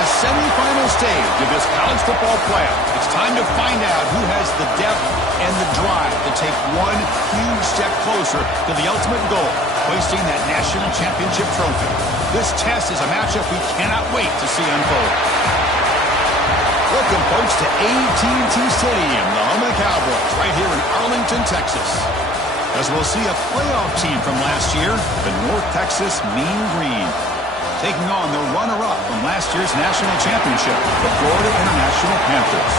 the semifinal stage of this college football playoff. It's time to find out who has the depth and the drive to take one huge step closer to the ultimate goal, hoisting that national championship trophy. This test is a matchup we cannot wait to see unfold. Welcome, folks, to AT&T Stadium, the home of the Cowboys, right here in Arlington, Texas. As we'll see a playoff team from last year, the North Texas Mean Green, taking on the runner-up from last year's national championship, the Florida International Panthers.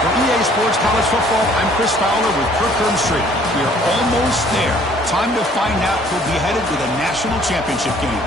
For EA Sports College Football, I'm Chris Fowler with Kirk Street. We are almost there. Time to find out who'll be headed to the national championship game.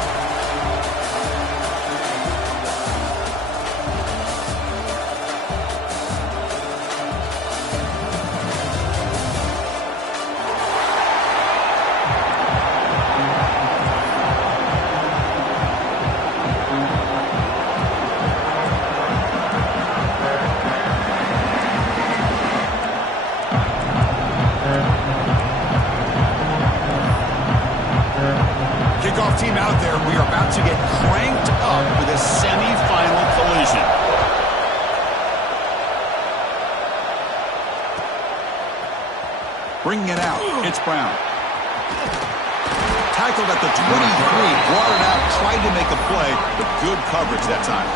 Team out there, we are about to get cranked up with a semi-final collision. Bringing it out, it's Brown. Tackled at the 23, brought it out, tried to make a play, but good coverage that time.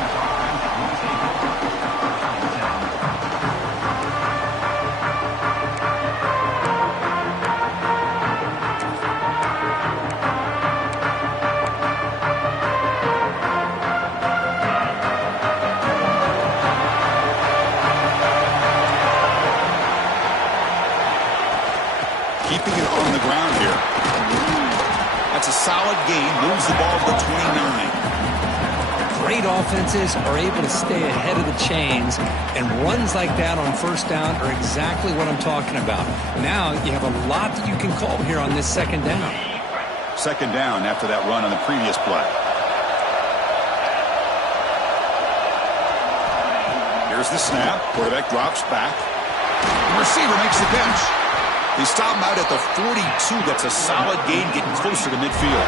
Keeping it on the ground here. That's a solid gain. Moves the ball to the 29. Great offenses are able to stay ahead of the chains, and runs like that on first down are exactly what I'm talking about. Now you have a lot that you can call here on this second down. Second down after that run on the previous play. Here's the snap. Quarterback drops back. The receiver makes the catch. They stop him out at the 42. That's a solid gain, getting closer to midfield.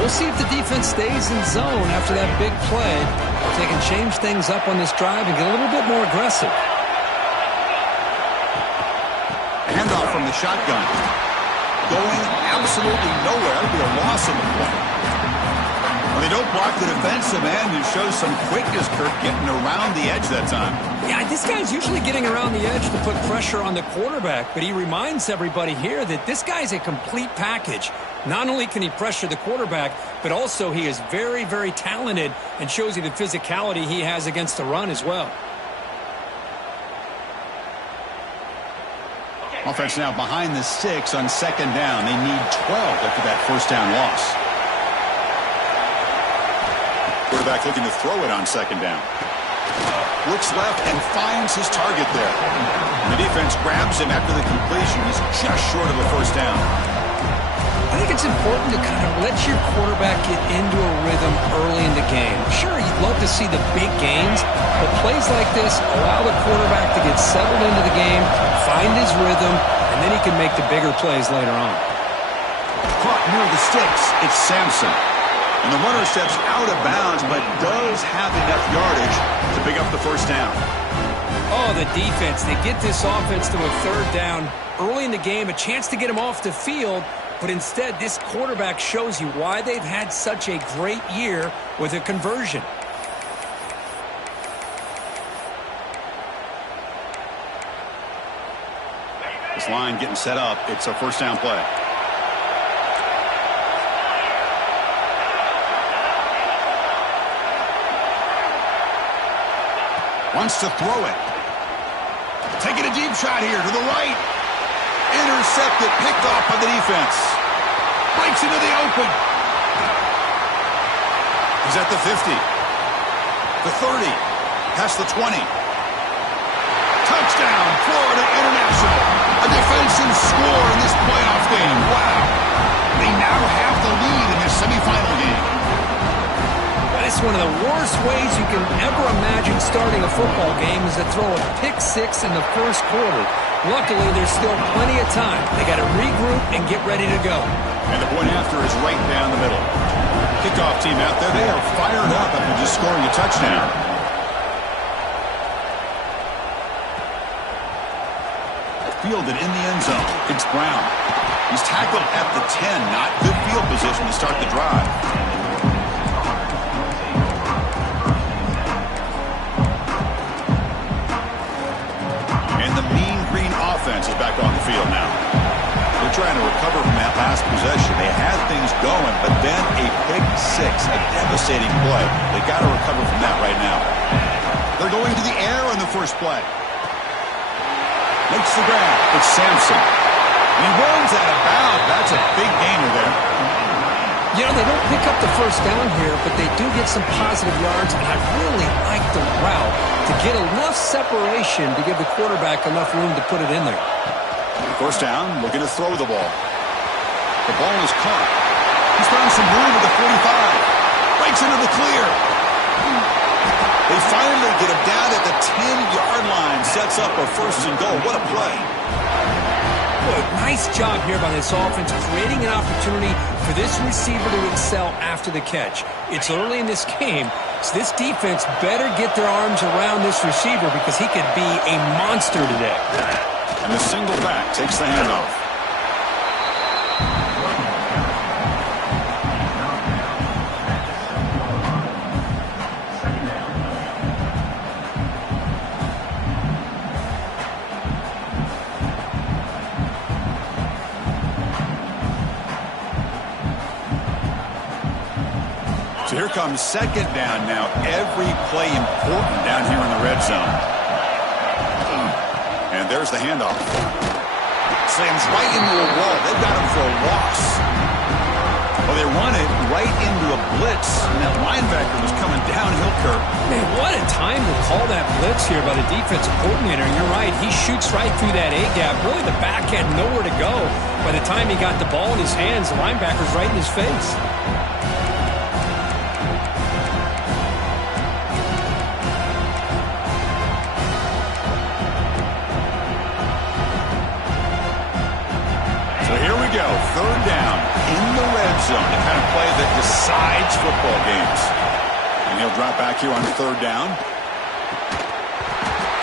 We'll see if the defense stays in zone after that big play, or if they can change things up on this drive and get a little bit more aggressive. Handoff from the shotgun. Going absolutely nowhere. It'll be a loss in the play. Well, they don't block the defensive end, who shows some quickness, Kirk, getting around the edge that time. Yeah, this guy's usually getting around the edge to put pressure on the quarterback, but he reminds everybody here that this guy's a complete package. Not only can he pressure the quarterback, but also he is very, very talented and shows you the physicality he has against the run as well. Offense now behind the 6 on second down. They need 12 after that first down loss. Quarterback looking to throw it on second down. Looks left and finds his target there. And the defense grabs him after the completion. He's just short of the first down. I think it's important to kind of let your quarterback get into a rhythm early in the game. Sure, you'd love to see the big gains, but plays like this allow the quarterback to get settled into the game, find his rhythm, and then he can make the bigger plays later on. Caught near the sticks. It's Sampson. And the runner steps out of bounds, but does have enough yardage to pick up the first down. Oh, the defense. They get this offense to a third down early in the game, a chance to get him off the field, but instead this quarterback shows you why they've had such a great year with a conversion. This line getting set up. It's a first down play. Wants to throw it. Taking a deep shot here to the right. Intercepted, picked off by the defense. Breaks into the open. He's at the 50. The 30. Past the 20. Touchdown, Florida International. A defensive score in this playoff game. Wow. They now have the lead in this semifinal game. It's one of the worst ways you can ever imagine starting a football game is to throw a pick-6 in the first quarter. Luckily, there's still plenty of time. They got to regroup and get ready to go. And the point after is right down the middle. Kickoff team out there, they are fired up after just scoring a touchdown. Fielded in the end zone. It's Brown. He's tackled at the 10. Not good field position to start the drive. And the Mean Green offense is back on the field now. They're trying to recover from that last possession. They had things going, but then a pick six, a devastating play. They got to recover from that right now. They're going to the air on the first play. Makes the grab. It's Sampson. He runs out of bounds. That's a big gainer there. You know, they don't pick up the first down here, but they do get some positive yards, and I really like the route to get enough separation to give the quarterback enough room to put it in there. First down, looking to throw the ball. The ball is caught. He's found some room at the 45. Breaks into the clear. They finally get him down at the 10-yard line. Sets up a first and goal. What a play. Boy, nice job here by this offense, creating an opportunity for this receiver to excel after the catch. It's early in this game, so this defense better get their arms around this receiver because he could be a monster today. And the single back takes the handoff. So here comes second down now. Every play important down here in the red zone. And there's the handoff. Slams right into a wall. They've got him for a loss. Well, they run it right into a blitz, and that linebacker was coming downhill, Kurt. Man, what a time to call that blitz here by the defensive coordinator. And you're right, he shoots right through that A-gap. Really, the back had nowhere to go. By the time he got the ball in his hands, the linebacker's right in his face. Third down in the red zone, the kind of play that decides football games. And he'll drop back here on third down.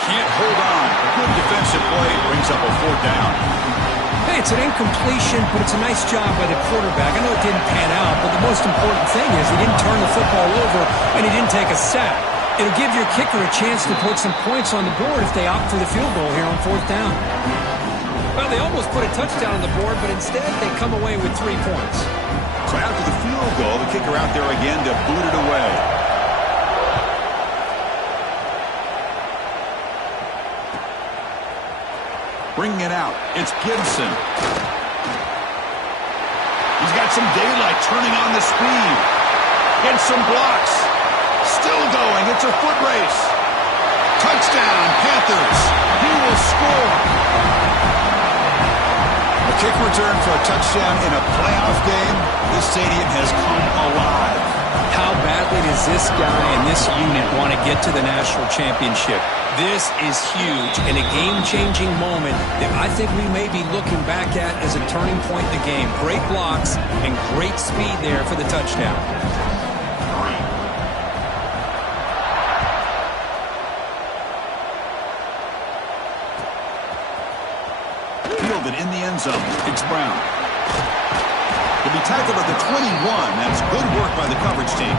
Can't hold on. A good defensive play brings up a fourth down. Hey, it's an incompletion, but it's a nice job by the quarterback. I know it didn't pan out, but the most important thing is he didn't turn the football over and he didn't take a sack. It'll give your kicker a chance to put some points on the board if they opt for the field goal here on fourth down. Well, they almost put a touchdown on the board, but instead they come away with 3 points. So after the field goal, the kicker out there again to boot it away. Bringing it out, it's Gibson. He's got some daylight, turning on the speed. Gets some blocks. Still going, it's a foot race. Touchdown, Panthers. He will score. A kick return for a touchdown in a playoff game. This stadium has come alive. How badly does this guy and this unit want to get to the national championship? This is huge and a game-changing moment that I think we may be looking back at as a turning point in the game. Great blocks and great speed there for the touchdown. In the end zone, it's Brown. He'll be tackled at the 21. That's good work by the coverage team.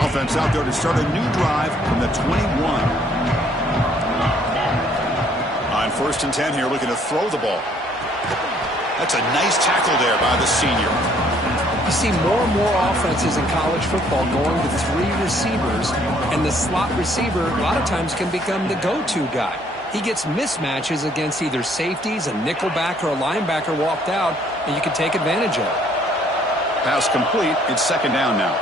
Offense out there to start a new drive from the 21. On first and 10 here, looking to throw the ball. That's a nice tackle there by the senior. You see more and more offenses in college football going to 3 receivers, and the slot receiver a lot of times can become the go-to guy. He gets mismatches against either safeties, a nickelback, or a linebacker walked out, and you can take advantage of it. Pass complete. It's second down now.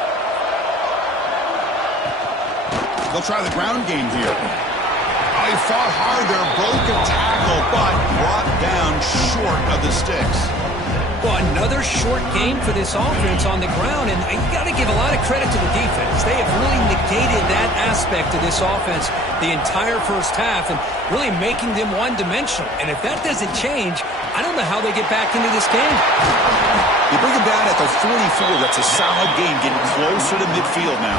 They'll try the ground game here. Oh, he fought hard there, broke a tackle, but brought down short of the sticks. Well, another short game for this offense on the ground, and you got to give a lot of credit to the defense. They have really negated that aspect of this offense the entire first half and really making them one-dimensional. And if that doesn't change, I don't know how they get back into this game. You bring them down at the 44. That's a solid game, getting closer to midfield now.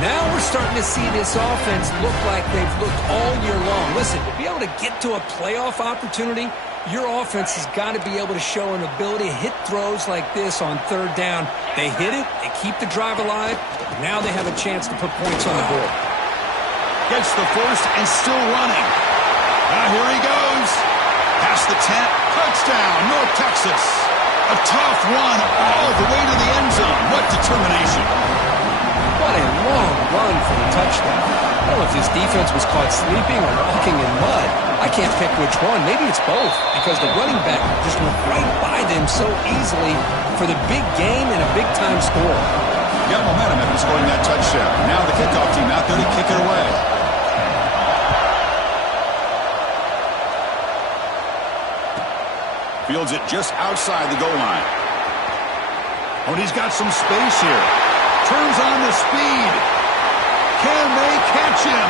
Now we're starting to see this offense look like they've looked all year long. Listen, to be able to get to a playoff opportunity, your offense has got to be able to show an ability to hit throws like this on third down. They hit it, they keep the drive alive. Now they have a chance to put points on the board. Gets the first and still running. Here he goes. Past the 10. Touchdown, North Texas. A tough one all the way to the end zone. What determination. What a long run for the touchdown. I don't know if his defense was caught sleeping or walking in mud. I can't pick which one. Maybe it's both, because the running back just went right by them so easily for the big game and a big-time score. Got momentum after scoring that touchdown. Now the kickoff team out there to kick it away. Fields it just outside the goal line. Oh, and he's got some space here. Turns on the speed. Can they catch him?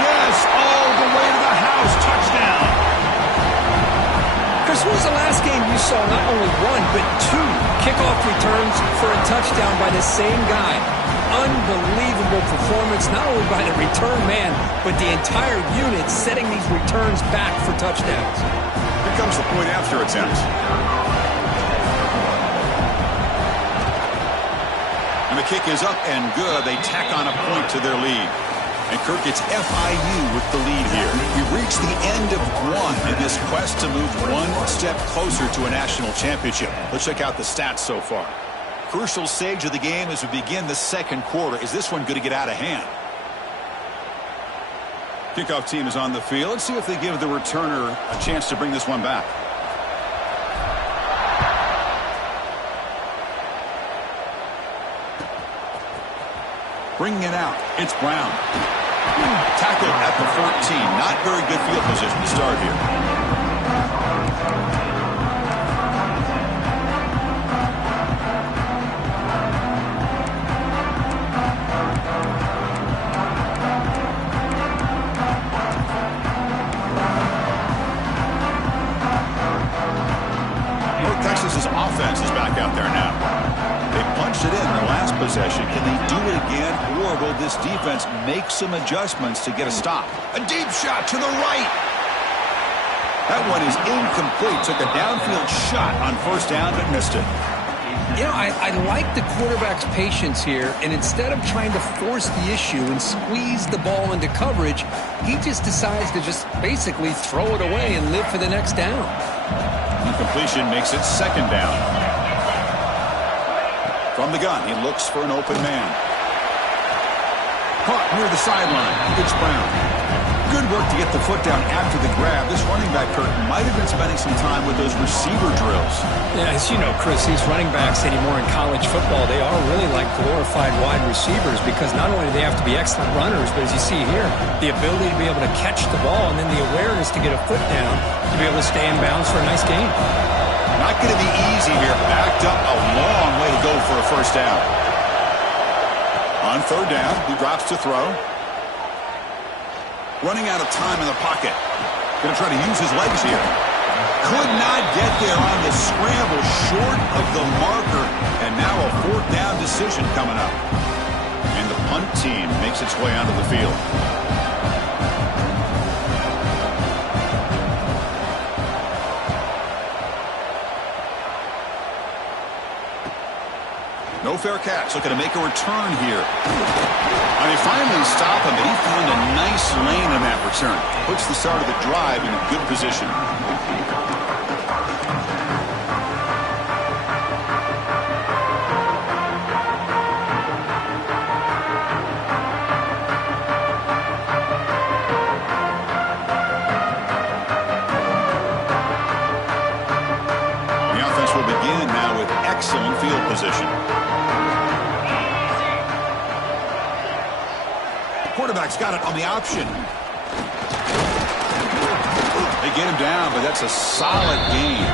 Yes, all the way to the house. Touchdown. Chris, when was the last game you saw not only one, but two kickoff returns for a touchdown by the same guy? Unbelievable performance, not only by the return man, but the entire unit setting these returns back for touchdowns. Here comes the point after attempt. And the kick is up and good. They tack on a point to their lead. And Kirk, it's FIU with the lead here. We reached the end of one in this quest to move one step closer to a national championship. Let's check out the stats so far. Crucial stage of the game as we begin the second quarter. Is this one going to get out of hand? Kickoff team is on the field. Let's see if they give the returner a chance to bring this one back. Bringing it out, it's Brown. Tackled at the 14. Not very good field position to start here. North Texas's offense is back out there now. They punched it in their last possession. Can they do it again, or will this defense make some adjustments to get a stop? A deep shot to the right. That one is incomplete. Took a downfield shot on first down, but missed it. You know, I like the quarterback's patience here, and instead of trying to force the issue and squeeze the ball into coverage, he just decides to just basically throw it away and live for the next down. Incompletion makes it second down. From the gun, he looks for an open man. Caught near the sideline. It's Brown. Good work to get the foot down after the grab. This running back, Kirk, might have been spending some time with those receiver drills. Yeah, as you know, Chris, these running backs anymore in college football, they are really like glorified wide receivers, because not only do they have to be excellent runners, but as you see here, the ability to be able to catch the ball and then the awareness to get a foot down to be able to stay in bounds for a nice gain. Not going to be easy here. Backed up a long way to go for a first down. On third down, he drops to throw. Running out of time in the pocket. Going to try to use his legs here. Could not get there on the scramble, short of the marker. And now a fourth down decision coming up. And the punt team makes its way onto the field. No fair catch. Looking to make a return here. They finally stop him, but he found a nice lane in that return. Puts the start of the drive in a good position. The offense will begin now with excellent field position. Quarterback's got it on the option. They to get him down, but that's a solid gain.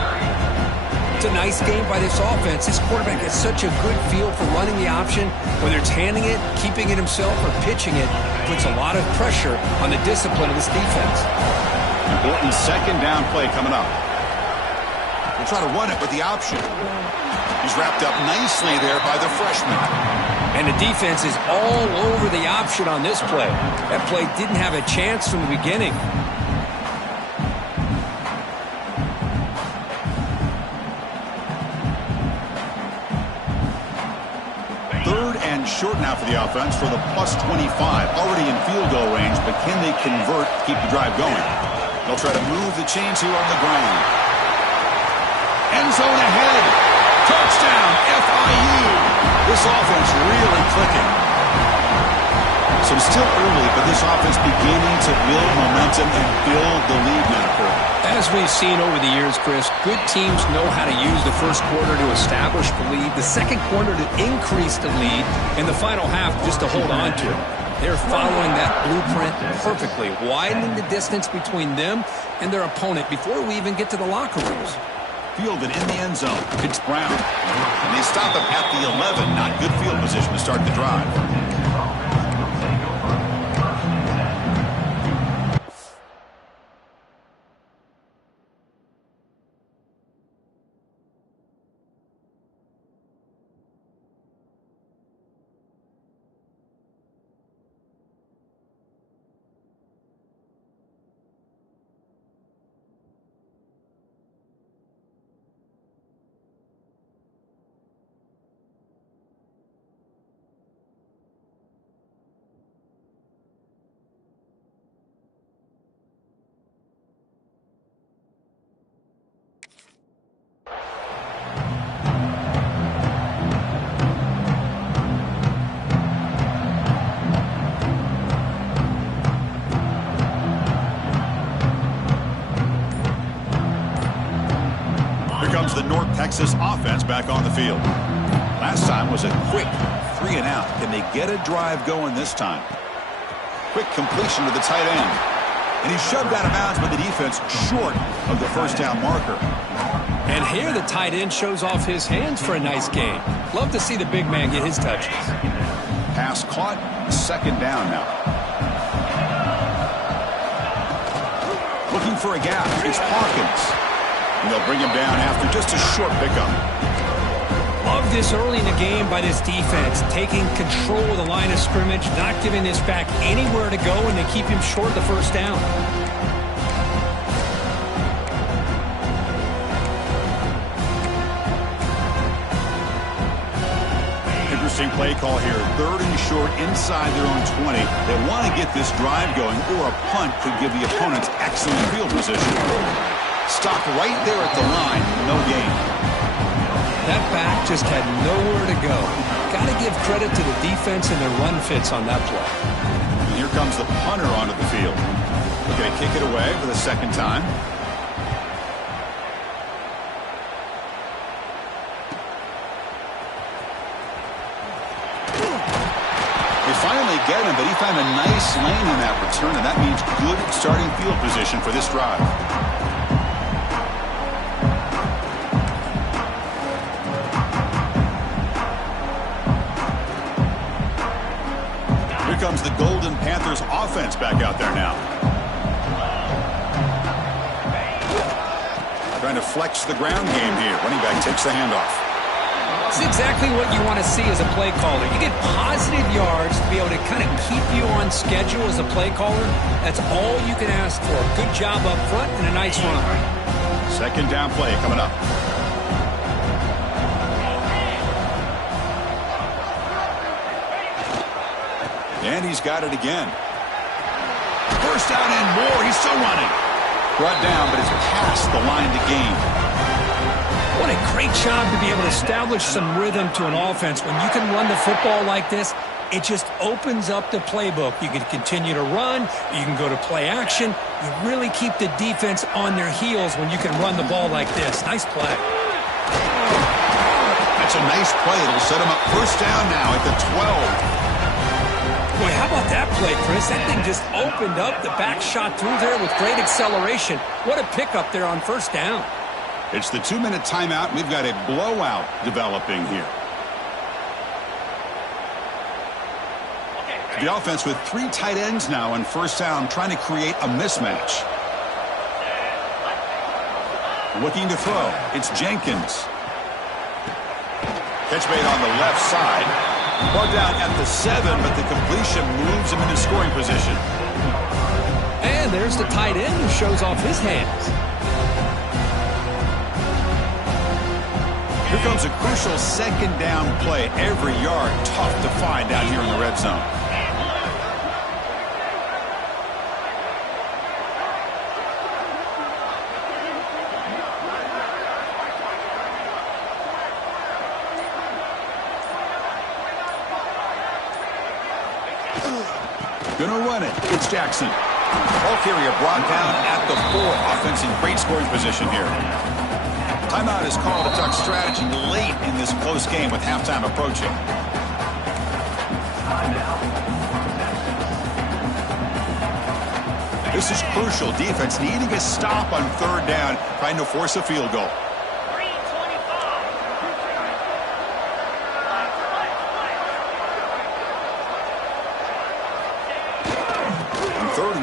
It's a nice game by this offense. This quarterback has such a good feel for running the option. Whether it's handing it, keeping it himself, or pitching it, puts a lot of pressure on the discipline of this defense. Important second down play coming up. We'll try to run it with the option. He's wrapped up nicely there by the freshman. And the defense is all over the option on this play. That play didn't have a chance from the beginning. Third and short now for the offense for the +25. Already in field goal range, but can they convert to keep the drive going? They'll try to move the chains here on the ground. End zone ahead. Touchdown, FIU. This offense really clicking. So it's still early, but this offense beginning to build momentum and build the lead now. As we've seen over the years, Chris, good teams know how to use the first quarter to establish the lead, the second quarter to increase the lead, and the final half just to hold on to it. They're following that blueprint perfectly, widening the distance between them and their opponent before we even get to the locker rooms. Fielded in the end zone. It's Brown. And they stop him at the 11. Not good field position to start the drive. The North Texas offense back on the field. Last time was a quick 3 and out. Can they get a drive going this time? Quick completion to the tight end. And he's shoved out of bounds by the defense short of the first down marker. And here the tight end shows off his hands for a nice gain. Love to see the big man get his touches. Pass caught. Second down now. Looking for a gap. It's Hawkins. And they'll bring him down after just a short pickup. Love this early in the game by this defense, taking control of the line of scrimmage, not giving this back anywhere to go, and they keep him short the first down. Interesting play call here. Third and short inside their own 20. They want to get this drive going, or a punt could give the opponents excellent field position. Stopped right there at the line. No gain. That back just had nowhere to go. Got to give credit to the defense and their run fits on that play. And here comes the punter onto the field. Looking to kick it away for the second time. They finally get him, but he found a nice lane in that return, and that means good starting field position for this drive. Comes the Golden Panthers offense back out there now. Trying to flex the ground game here. Running back takes the handoff. It's exactly what you want to see as a play caller. You get positive yards to be able to kind of keep you on schedule as a play caller. That's all you can ask for. Good job up front and a nice run. Second down play coming up. And he's got it again. First down and more. He's still running. Brought down, but it's past the line to gain. What a great job to be able to establish some rhythm to an offense. When you can run the football like this, it just opens up the playbook. You can continue to run. You can go to play action. You really keep the defense on their heels when you can run the ball like this. Nice play. That's a nice play. It'll set him up first down now at the 12. Boy, how about that play, Chris? That thing just opened up. The back shot through there with great acceleration. What a pickup there on first down. It's the 2-minute timeout. We've got a blowout developing here. The offense with 3 tight ends now on first down, trying to create a mismatch. Looking to throw. It's Jenkins. Catch made on the left side. Brought down at the 7, but the completion moves him into scoring position. And there's the tight end who shows off his hands. Here comes a crucial second down play. Every yard tough to find out here in the red zone. Gonna run it. It's Jackson. Ball carrier brought down at the 4. Offense in great scoring position here. Timeout is called. A Duck strategy late in this close game with halftime approaching. This is crucial. Defense needing a stop on third down, trying to force a field goal.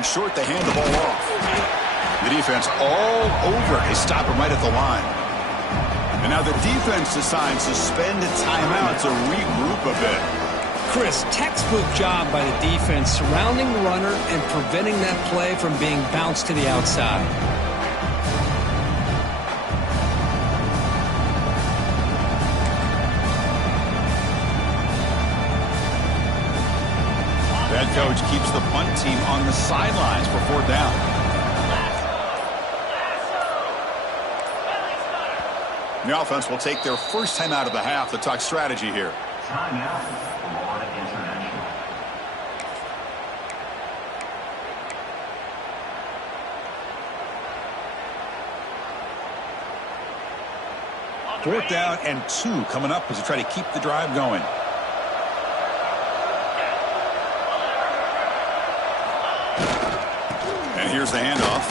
Short, they hand the ball off. The defense all over it. They stop him right at the line. And now the defense decides to spend a timeout to regroup a bit. Chris, textbook job by the defense surrounding the runner and preventing that play from being bounced to the outside. Head coach keeps the punt team on the sidelines for 4th down. The offense will take their first time out of the half to talk strategy here. Timeout, Florida International. 4th down and 2 coming up as they try to keep the drive going. Here's the handoff.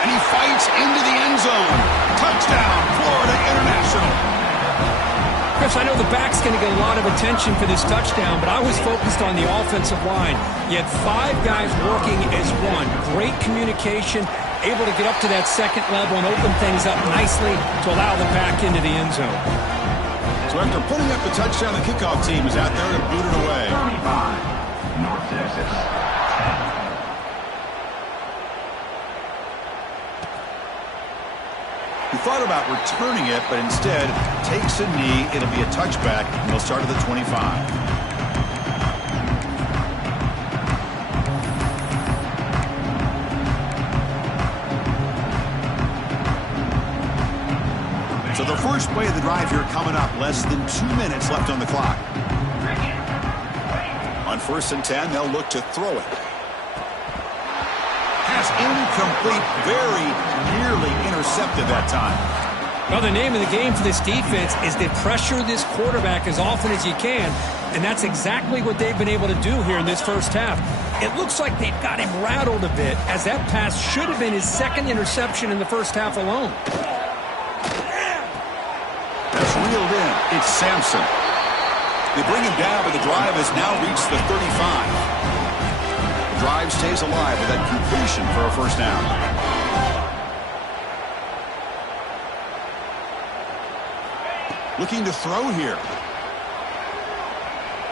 And he fights into the end zone. Touchdown, Florida International. Chris, I know the back's going to get a lot of attention for this touchdown, but I was focused on the offensive line. You had 5 guys working as one. Great communication, able to get up to that second level and open things up nicely to allow the back into the end zone. So after putting up the touchdown, the kickoff team is out there to boot it away. 35, North Texas. He thought about returning it, but instead takes a knee. It'll be a touchback, and they'll start at the 25. So the first play of the drive here coming up. Less than 2 minutes left on the clock. On 1st and 10, they'll look to throw it. Incomplete, very nearly intercepted that time. Well, the name of the game for this defense is to pressure this quarterback as often as you can, and that's exactly what they've been able to do here in this first half. It looks like they've got him rattled a bit, as that pass should have been his 2nd interception in the first half alone. That's reeled in. It's Sampson. They bring him down, but the drive has now reached the 35. Drive stays alive with that completion for a first down. Looking to throw here.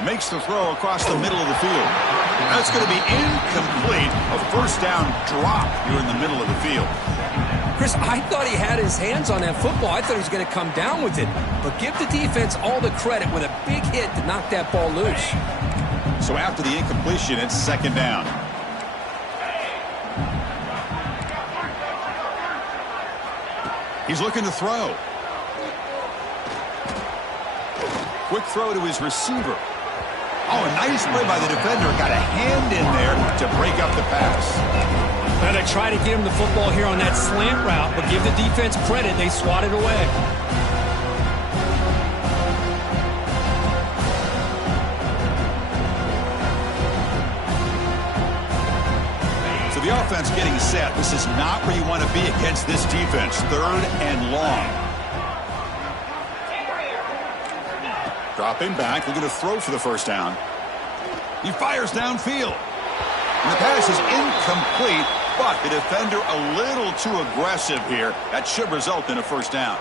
Makes the throw across the middle of the field. That's going to be incomplete. A first down drop here in the middle of the field. Chris, I thought he had his hands on that football. I thought he was going to come down with it. But give the defense all the credit with a big hit to knock that ball loose. So after the incompletion, it's 2nd down. He's looking to throw. Quick throw to his receiver. Oh, a nice play by the defender. Got a hand in there to break up the pass. Well, they try to get him the football here on that slant route, but give the defense credit. They swatted away. offense getting set. This is not where you want to be against this defense. 3rd and long. Dropping back, looking to throw for the first down. He fires downfield. And the pass is incomplete, but the defender a little too aggressive here. That should result in a first down.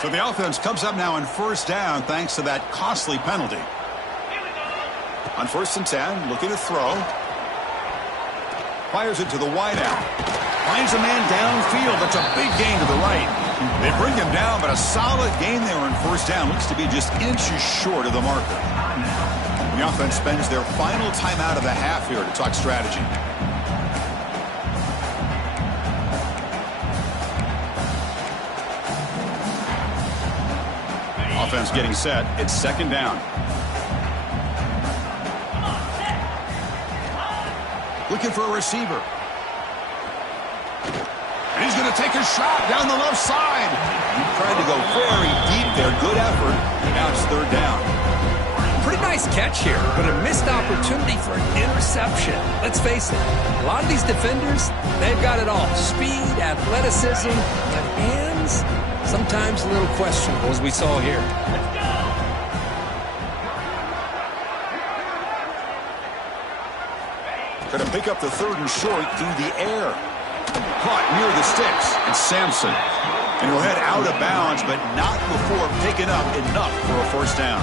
So the offense comes up now in first down thanks to that costly penalty. On 1st and 10, looking to throw. Fires it to the wideout. Finds a man downfield. That's a big gain to the right. They bring him down, but a solid gain there on first down. Looks to be just inches short of the marker. The offense spends their final timeout of the half here to talk strategy. Offense getting set. It's 2nd down. Looking for a receiver. And he's going to take a shot down the left side. Trying to go very deep there. Good effort. Now it's 3rd down. Pretty nice catch here, but a missed opportunity for an interception. Let's face it, a lot of these defenders, they've got it all. Speed, athleticism, but hands, sometimes a little questionable, as we saw here. Going to pick up the 3rd and short through the air. Caught near the sticks. It's Sampson. And he'll head out of bounds, but not before picking up enough for a first down.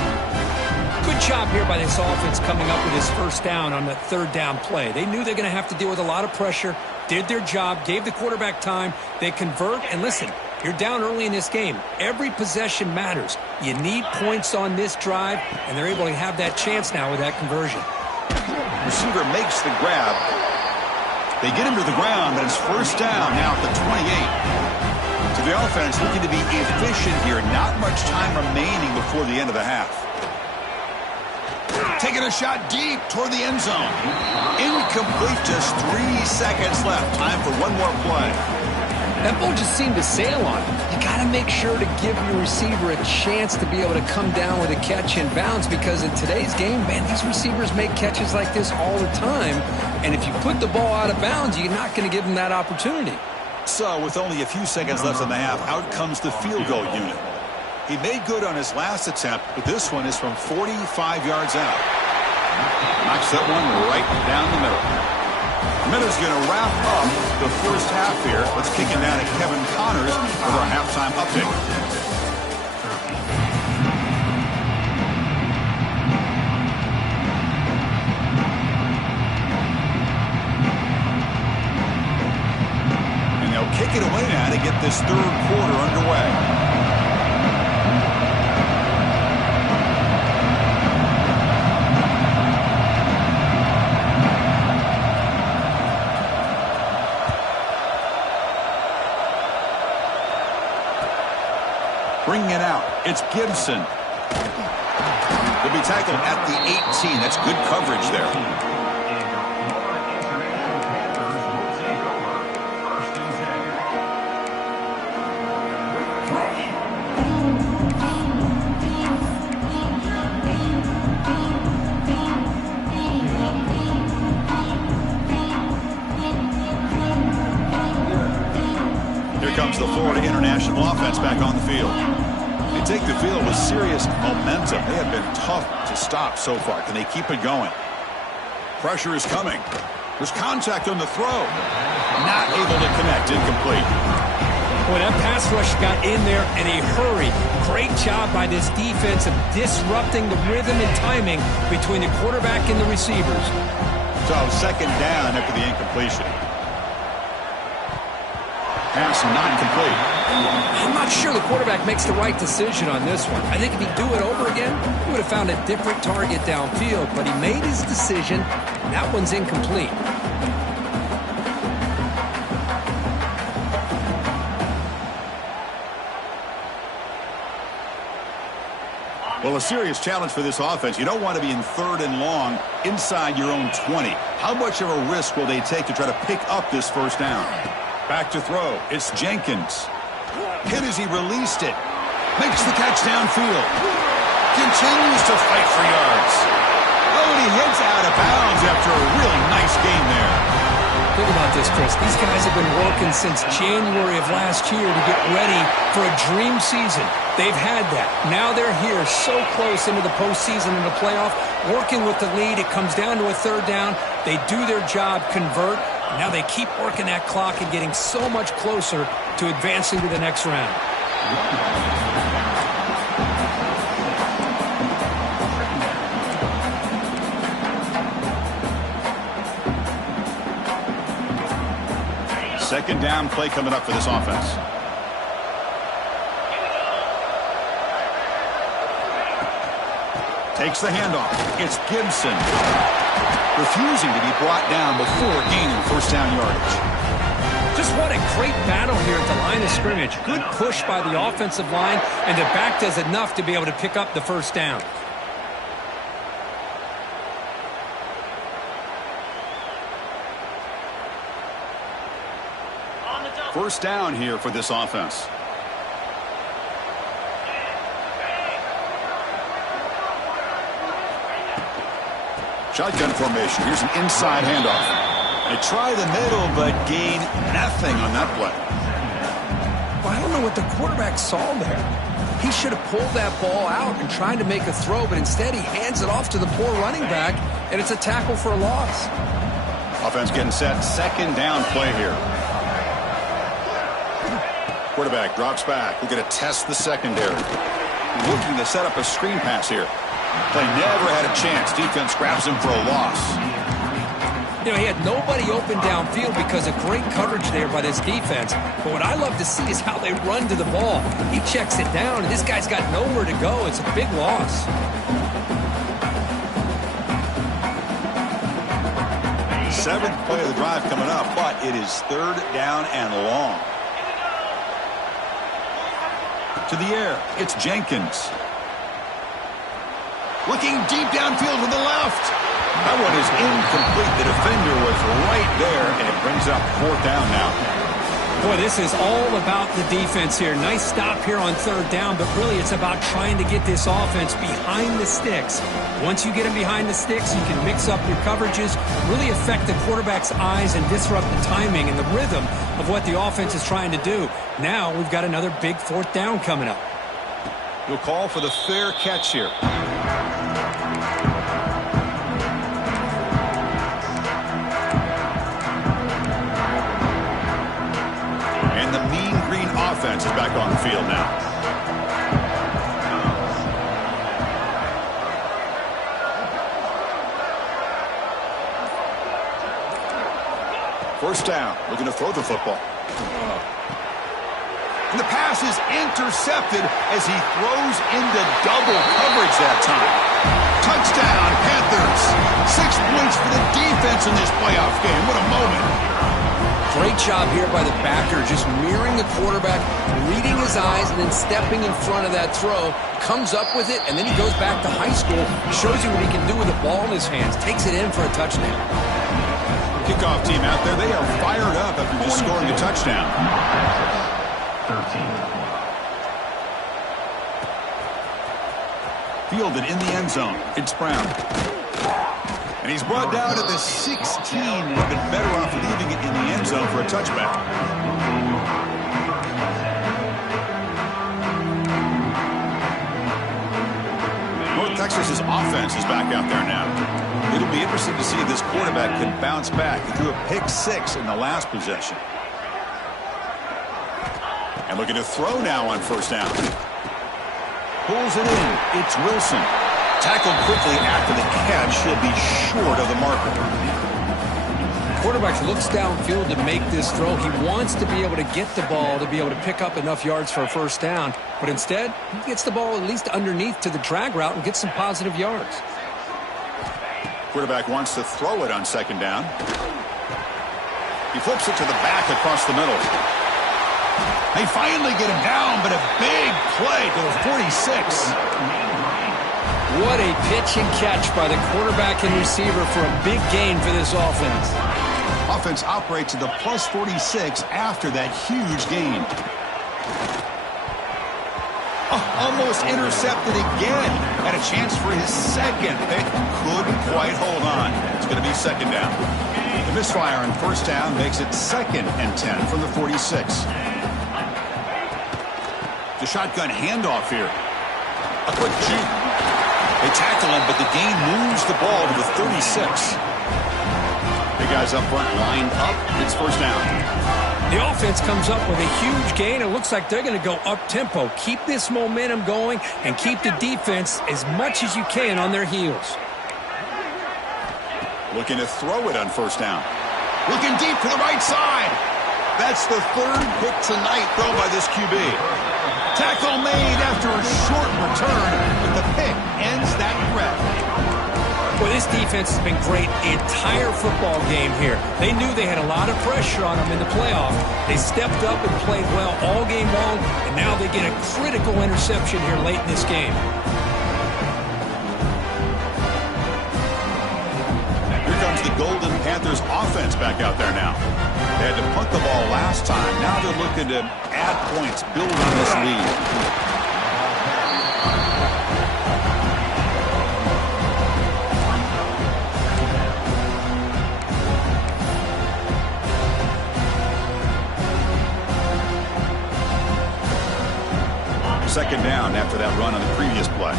Good job here by this offense coming up with his first down on that 3rd down play. They knew they're going to have to deal with a lot of pressure, did their job, gave the quarterback time. They convert, and listen, you're down early in this game. Every possession matters. You need points on this drive, and they're able to have that chance now with that conversion. Receiver makes the grab. They get him to the ground, but it's first down now at the 28. So the offense looking to be efficient here. Not much time remaining before the end of the half. Taking a shot deep toward the end zone. Incomplete, just 3 seconds left. Time for one more play. That ball just seemed to sail on him. You got to make sure to give your receiver a chance to be able to come down with a catch in bounds, because in today's game, man, these receivers make catches like this all the time. And if you put the ball out of bounds, you're not going to give them that opportunity. So with only a few seconds left in the half, out comes the field goal unit. He made good on his last attempt, but this one is from 45 yards out. Knocks that one right down the middle. Miller's going to wrap up the first half here. Let's kick it down to Kevin Connors with our halftime update. And they'll kick it away now to get this 3rd quarter underway. Bringing it out, it's Gibson. He'll be tackled at the 18. That's good coverage there. Here comes the Florida International offense back on the field. They take the field with serious momentum. They have been tough to stop so far. Can they keep it going? Pressure is coming. There's contact on the throw. Not able to connect. Incomplete. Boy, that pass rush got in there in a hurry. Great job by this defense of disrupting the rhythm and timing between the quarterback and the receivers. So 2nd down after the incompletion. Pass not complete. I'm not sure the quarterback makes the right decision on this one. I think if he'd do it over again, he would have found a different target downfield, but he made his decision. That one's incomplete. Well, a serious challenge for this offense. You don't want to be in 3rd and long inside your own 20. How much of a risk will they take to try to pick up this first down? Back to throw. It's Jenkins. Hit as he released it. Makes the catch downfield. Continues to fight for yards. A Oh, and he heads out of bounds after a really nice game there. Think about this, Chris. These guys have been working since January of last year to get ready for a dream season. They've had that. Now they're here so close into the postseason and the playoff, working with the lead. It comes down to a third down. They do their job, convert. Now they keep working that clock and getting so much closer to advancing to the next round. Second down play coming up for this offense. Takes the handoff. It's Gibson. Refusing to be brought down before gaining first down yardage. Just what a great battle here at the line of scrimmage. Good push by the offensive line, and the back does enough to be able to pick up the first down. First down here for this offense. Shotgun formation. Here's an inside handoff. They try the middle, but gain nothing on that play. Well, I don't know what the quarterback saw there. He should have pulled that ball out and tried to make a throw, but instead he hands it off to the poor running back, and it's a tackle for a loss. Offense getting set. Second down play here. Quarterback drops back. We're going to test the secondary. Looking to set up a screen pass here. Play never had a chance. Defense grabs him for a loss. You know, he had nobody open downfield because of great coverage there by this defense. But what I love to see is how they run to the ball. He checks it down, and this guy's got nowhere to go. It's a big loss. Seventh play of the drive coming up, but it is third down and long. To the air, it's Jenkins. Looking deep downfield to the left. That one is incomplete. The defender was right there, and it brings up fourth down now. Boy, this is all about the defense here. Nice stop here on third down, but really it's about trying to get this offense behind the sticks. Once you get them behind the sticks, you can mix up your coverages, really affect the quarterback's eyes and disrupt the timing and the rhythm of what the offense is trying to do. Now we've got another big fourth down coming up. He'll call for the fair catch here. And the mean green offense is back on the field now. First down, looking to throw the football. And the pass is intercepted as he throws into double coverage that time. Touchdown, Panthers. 6 points for the defense in this playoff game. What a moment. Great job here by the backer, just mirroring the quarterback, reading his eyes, and then stepping in front of that throw. Comes up with it, and then he goes back to high school. Shows you what he can do with the ball in his hands. Takes it in for a touchdown. Kickoff team out there, they are fired up after just scoring a touchdown. 13. Fielded in the end zone. It's Brown. And he's brought down at the 16. Would have been better off leaving it in the end zone for a touchback. North Texas's offense is back out there now. It'll be interesting to see if this quarterback can bounce back. He threw a pick-6 in the last possession. And looking to throw now on first down. Pulls it in. It's Wilson. Tackled quickly after the catch. Should be short of the marker. Quarterback looks downfield to make this throw. He wants to be able to get the ball to be able to pick up enough yards for a first down. But instead, he gets the ball at least underneath to the drag route and gets some positive yards. Quarterback wants to throw it on second down. He flips it to the back across the middle. They finally get him down, but a big play to the 46. What a pitch and catch by the quarterback and receiver for a big gain for this offense. Offense operates at the plus 46 after that huge gain. Almost intercepted again. Had a chance for his second. They couldn't quite hold on. It's going to be second down. The misfire on first down makes it 2nd and 10 from the 46. The shotgun handoff here. A quick juke. They tackle him, but the gain moves the ball to the 36. The guys up front lined up. It's first down. The offense comes up with a huge gain. It looks like they're going to go up-tempo. Keep this momentum going and keep the defense as much as you can on their heels. Looking to throw it on first down. Looking deep to the right side. That's the 3rd pick tonight thrown by this QB. Tackle made after a short return, but the pick ends that threat. Well, this defense has been great the entire football game here. They knew they had a lot of pressure on them in the playoff. They stepped up and played well all game long, and now they get a critical interception here late in this game. Here comes the Golden Panthers offense back out there now. They had to punt the ball last time. Now they're looking to add points, build on this lead. Second down after that run on the previous play.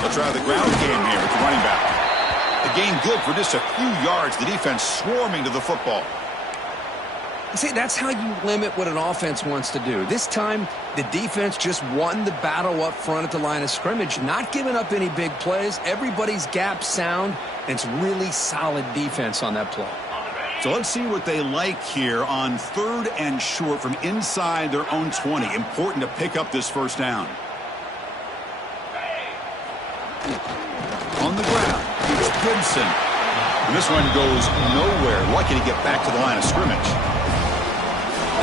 They'll try the ground game here with the running back. The gain good for just a few yards. The defense swarming to the football. See, that's how you limit what an offense wants to do. This time, the defense just won the battle up front at the line of scrimmage, not giving up any big plays. Everybody's gap sound, and it's really solid defense on that play. So let's see what they like here on 3rd and short from inside their own 20. Important to pick up this first down. On the ground, it's Gibson. And this one goes nowhere. Lucky to get back to the line of scrimmage.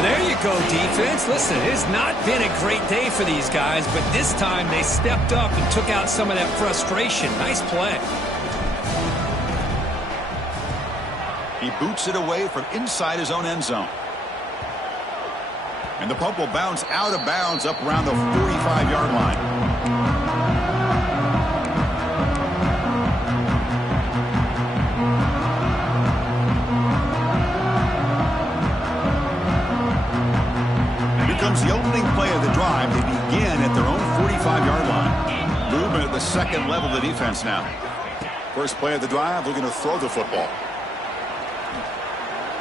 There you go, defense. Listen, it's not been a great day for these guys, but this time they stepped up and took out some of that frustration. Nice play. He boots it away from inside his own end zone. And the punt will bounce out of bounds up around the 45-yard line. Comes the opening play of the drive. They begin at their own 45-yard line. Movement at the second level of the defense now. First play of the drive, looking to throw the football.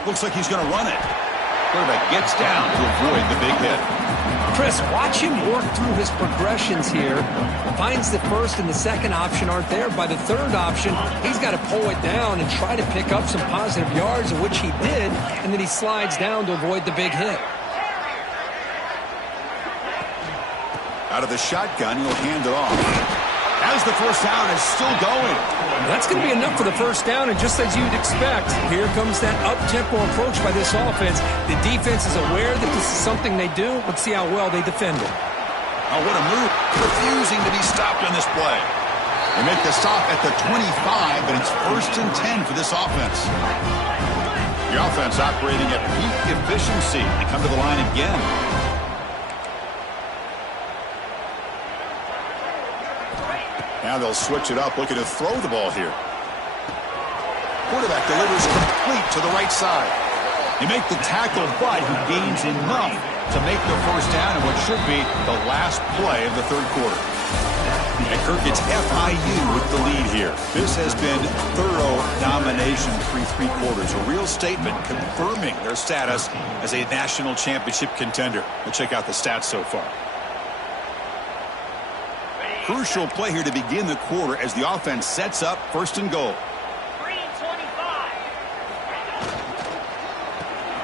Looks like he's going to run it. Quarterback gets down to avoid the big hit. Chris, watch him work through his progressions here. Finds the first and the second option aren't there. By the third option, he's got to pull it down and try to pick up some positive yards, of which he did, and then he slides down to avoid the big hit. Out of the shotgun, he'll hand it off. As the first down is still going. That's going to be enough for the first down, and just as you'd expect, here comes that up-tempo approach by this offense. The defense is aware that this is something they do. Let's see how well they defend it. Oh, what a move. Refusing to be stopped on this play. They make the stop at the 25, but it's 1st and 10 for this offense. The offense operating at peak efficiency. They come to the line again. Now they'll switch it up, looking to throw the ball here. Quarterback delivers complete to the right side. They make the tackle, but he gains enough to make the first down in what should be the last play of the third quarter. And Kirk gets FIU with the lead here. This has been thorough domination through 3 quarters. A real statement confirming their status as a national championship contender. Let's check out the stats so far. Crucial play here to begin the quarter as the offense sets up 1st and goal.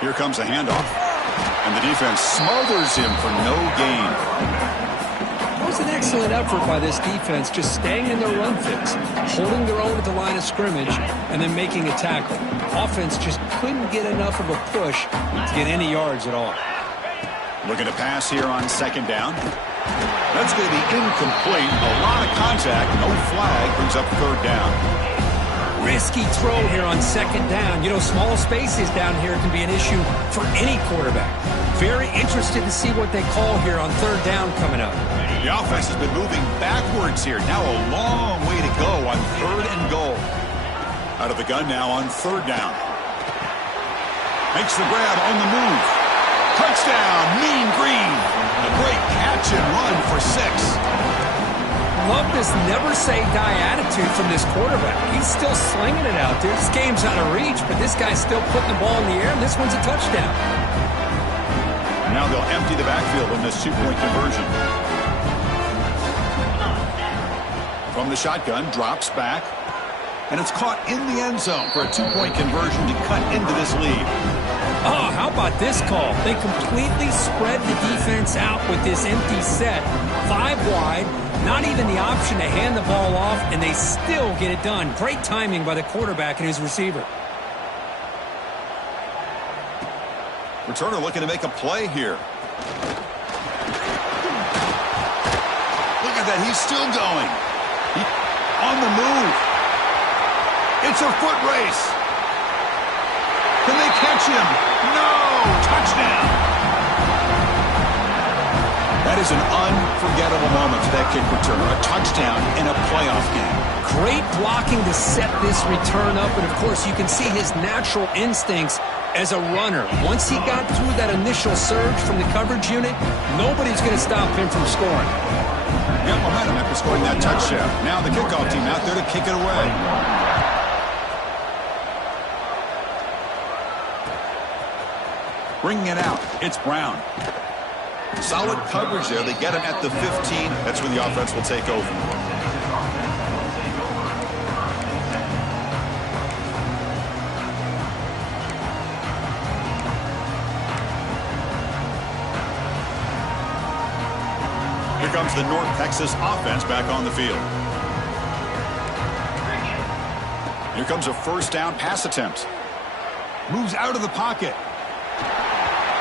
Here comes a handoff. And the defense smothers him for no gain. It was an excellent effort by this defense, just staying in their run fix, holding their own at the line of scrimmage, and then making a tackle. Offense just couldn't get enough of a push to get any yards at all. Looking to pass here on 2nd down. That's going to be incomplete. A lot of contact. No flag brings up 3rd down. Risky throw here on second down. You know, small spaces down here can be an issue for any quarterback. Very interested to see what they call here on third down coming up. The offense has been moving backwards here. Now a long way to go on third and goal. Out of the gun now on third down. Makes the grab on the move. Touchdown, Mean Green. A great catch and run for 6. Love this never-say-die attitude from this quarterback. He's still slinging it out there. This game's out of reach, but this guy's still putting the ball in the air, and this one's a touchdown. And now they'll empty the backfield on this two-point conversion. From the shotgun, drops back, and it's caught in the end zone for a two-point conversion to cut into this lead. Oh, how about this call? They completely spread the defense out with this empty set. 5 wide, not even the option to hand the ball off, and they still get it done. Great timing by the quarterback and his receiver. Returner looking to make a play here. Look at that, he's still going. On the move. It's a foot race. Can they catch him? No! Touchdown! That is an unforgettable moment for that kick return. A touchdown in a playoff game. Great blocking to set this return up, and of course you can see his natural instincts as a runner. Once he got through that initial surge from the coverage unit, nobody's going to stop him from scoring. Got momentum after scoring that touchdown. Now the kickoff team out there to kick it away. Bringing it out, it's Brown. Solid coverage there. They get him at the 15. That's when the offense will take over. Here comes the North Texas offense back on the field. Here comes a first down pass attempt. Moves out of the pocket.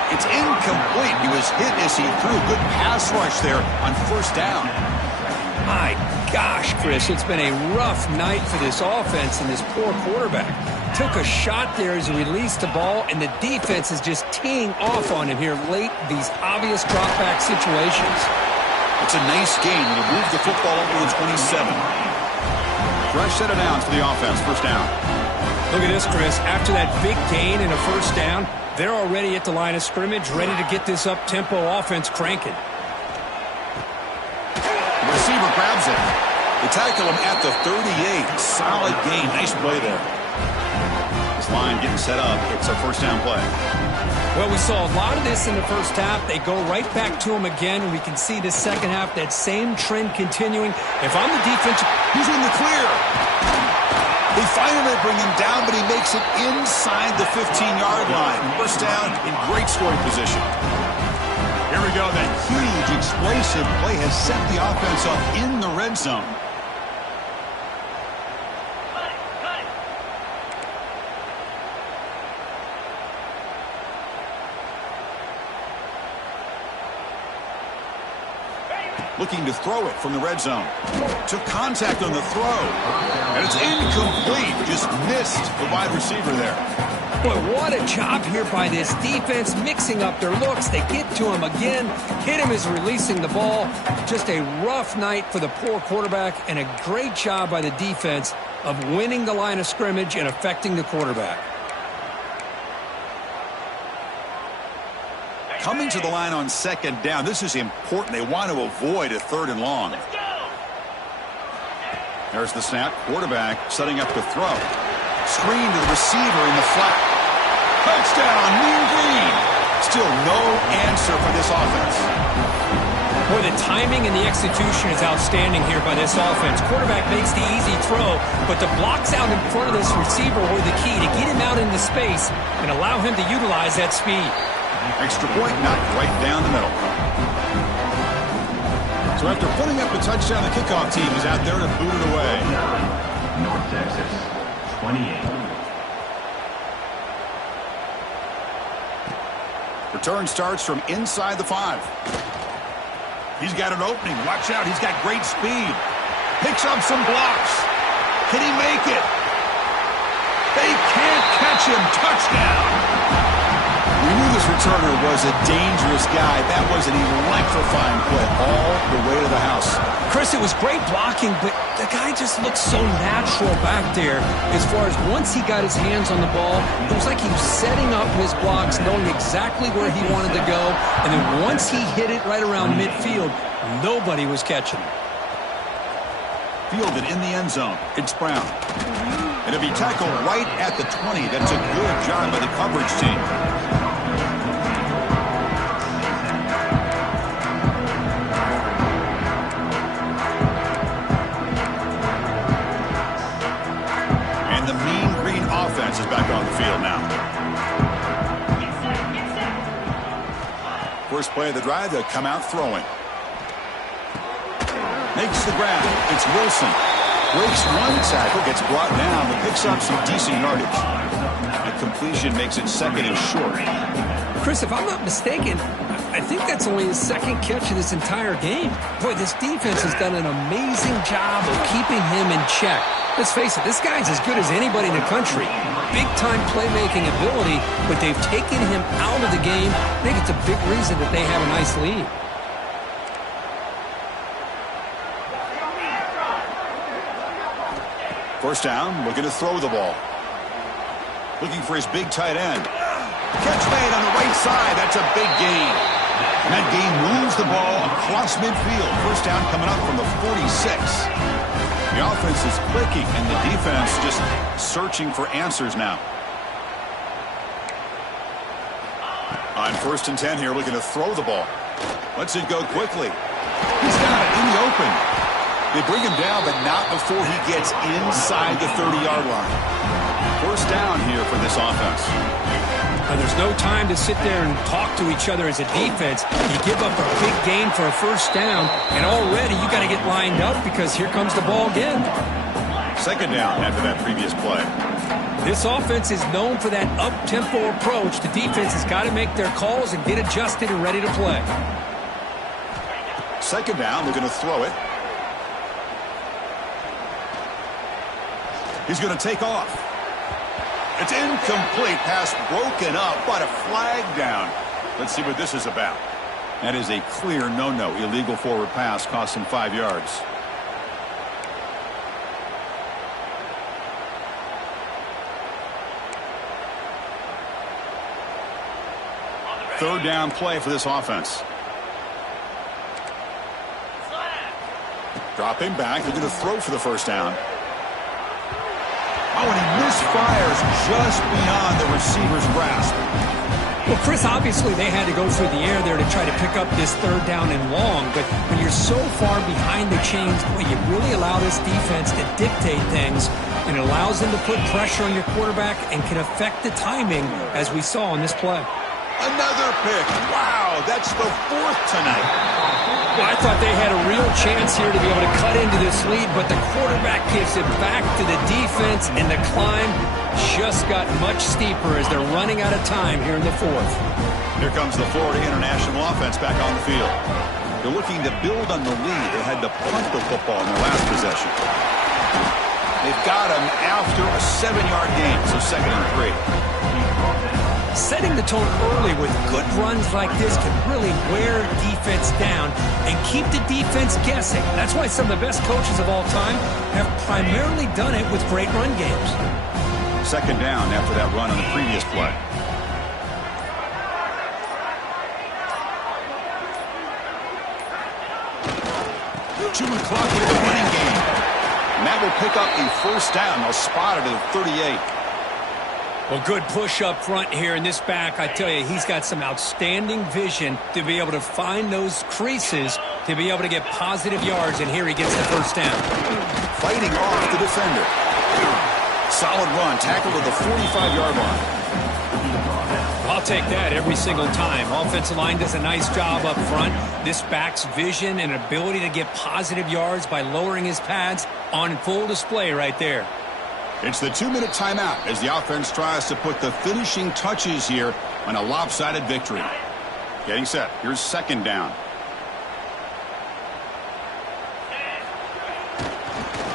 It's incomplete. He was hit as he threw. Good pass rush there on first down. My gosh, Chris, it's been a rough night for this offense and this poor quarterback. Took a shot there as he released the ball, and the defense is just teeing off on him here late, these obvious drop-back situations. It's a nice game. They move the football over the 27. Fresh set of downs for the offense. First down. Look at this, Chris. After that big gain and a first down, they're already at the line of scrimmage, ready to get this up-tempo offense cranking. The receiver grabs it. They tackle him at the 38. Solid gain. Nice play there. This line getting set up. It's a first down play. Well, we saw a lot of this in the first half. They go right back to him again, and we can see the second half, that same trend continuing. If I'm the defense, he's in the clear. They finally bring him down, but he makes it inside the 15-yard line. First down in great scoring position. Here we go. That huge, explosive play has set the offense up in the red zone. Looking to throw it from the red zone. Took contact on the throw. And it's incomplete. Just missed the wide receiver there. Boy, what a job here by this defense, mixing up their looks. They get to him again. Hit him as releasing the ball. Just a rough night for the poor quarterback, and a great job by the defense of winning the line of scrimmage and affecting the quarterback. Coming to the line on second down. This is important. They want to avoid a third and long. There's the snap. Quarterback setting up to throw. Screen to the receiver in the flat. Touchdown, Mean Green. Still no answer for this offense. Boy, the timing and the execution is outstanding here by this offense. Quarterback makes the easy throw, but the blocks out in front of this receiver were the key to get him out into space and allow him to utilize that speed. Extra point, knocked right down the middle. So after putting up the touchdown, the kickoff team is out there to boot it away. North Texas, 28. Return starts from inside the 5. He's got an opening. Watch out. He's got great speed. Picks up some blocks. Can he make it? They can't catch him. Touchdown. We knew this returner was a dangerous guy. That was an electrifying play all the way to the house. Chris, it was great blocking, but the guy just looked so natural back there. As far as once he got his hands on the ball, it was like he was setting up his blocks, knowing exactly where he wanted to go. And then once he hit it right around midfield, nobody was catching him. Fielded in the end zone. It's Brown. It'll be tackled right at the 20. That's a good job by the coverage team. And the Mean Green offense is back on the field now. First play of the drive, they'll come out throwing. Makes the grab. It's Wilson. Breaks one tackle, gets brought down, but picks up some decent yardage. A completion makes it second and short. Chris, if I'm not mistaken, I think that's only his second catch of this entire game. Boy, this defense has done an amazing job of keeping him in check. Let's face it, this guy's as good as anybody in the country. Big-time playmaking ability, but they've taken him out of the game. I think it's a big reason that they have a nice lead. First down, looking to throw the ball. Looking for his big tight end. Catch made on the right side. That's a big gain. And that gain moves the ball across midfield. First down coming up from the 46. The offense is clicking, and the defense just searching for answers now. On 1st and 10 here, looking to throw the ball. Lets it go quickly. He's got it in the open. They bring him down, but not before he gets inside the 30-yard line. First down here for this offense. And there's no time to sit there and talk to each other as a defense. You give up a big gain for a first down, and already you got to get lined up because here comes the ball again. Second down after that previous play. This offense is known for that up-tempo approach. The defense has got to make their calls and get adjusted and ready to play. Second down, they're going to throw it. He's going to take off. It's incomplete. Pass broken up, but a flag down. Let's see what this is about. That is a clear no-no. Illegal forward pass cost him 5 yards. Third down play for this offense. Dropping back. They're going to throw for the first down. Oh, and he misfires just beyond the receiver's grasp. Well, Chris, obviously they had to go through the air there to try to pick up this third down and long, but when you're so far behind the chains, boy, you really allow this defense to dictate things, and it allows them to put pressure on your quarterback and can affect the timing, as we saw on this play. Another pick. Wow, that's the 4th tonight. Well, I thought they had a real chance here to be able to cut into this lead, but the quarterback gives it back to the defense, and the climb just got much steeper as they're running out of time here in the 4th. Here comes the Florida International offense back on the field. They're looking to build on the lead. They had to punt the football in their last possession. They've got him after a 7-yard gain, so 2nd and 3. Setting the tone early with good runs like this can really wear defense down and keep the defense guessing. That's why some of the best coaches of all time have primarily done it with great run games. Second down after that run on the previous play. Chewing clock with the running game. And that will pick up a first down. They'll spot it at 38. Well, good push up front here in this back. I tell you, he's got some outstanding vision to be able to find those creases to be able to get positive yards, and here he gets the first down. Fighting off the defender. Solid run, tackle to the 45-yard line. I'll take that every single time. Offensive line does a nice job up front. This back's vision and ability to get positive yards by lowering his pads on full display right there. It's the 2-minute timeout as the offense tries to put the finishing touches here on a lopsided victory. Getting set. Here's second down.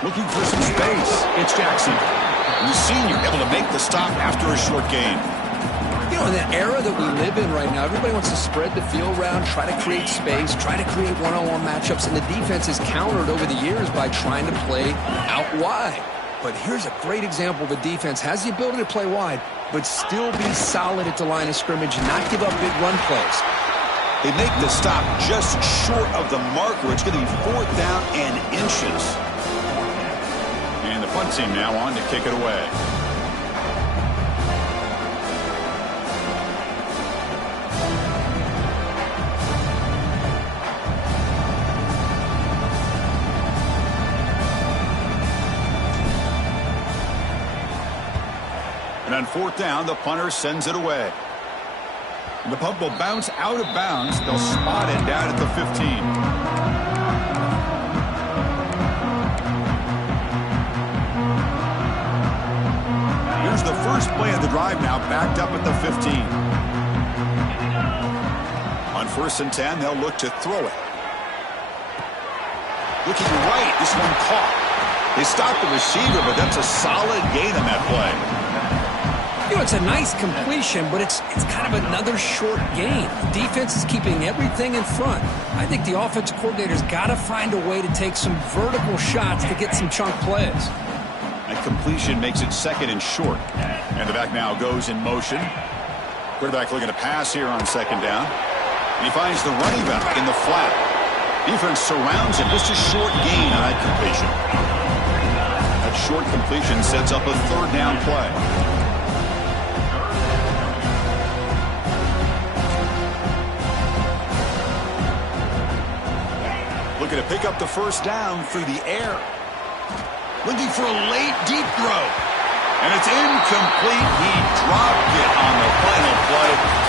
Looking for some space. It's Jackson. And the senior able to make the stop after a short gain. You know, in the era that we live in right now, everybody wants to spread the field around, try to create space, try to create one-on-one matchups, and the defense is countered over the years by trying to play out wide. But here's a great example of a defense has the ability to play wide, but still be solid at the line of scrimmage and not give up big run plays. They make the stop just short of the marker. It's going to be 4th down and inches. And the punt team now on to kick it away. And on 4th down, the punter sends it away. And the punt will bounce out of bounds. They'll spot it down at the 15. Here's the first play of the drive now, backed up at the 15. On 1st and 10, they'll look to throw it. Looking right, this one caught. They stopped the receiver, but that's a solid gain on that play. You know, it's a nice completion, but it's kind of another short gain. The defense is keeping everything in front. I think the offensive coordinator's got to find a way to take some vertical shots to get some chunk plays. That completion makes it 2nd and short. And the back now goes in motion. Quarterback looking to pass here on 2nd down. And he finds the running back in the flat. Defense surrounds him. Just a short gain on that completion. That short completion sets up a 3rd down play. Looking to pick up the 1st down through the air. Looking for a late deep throw. And it's incomplete. He dropped it on the final play.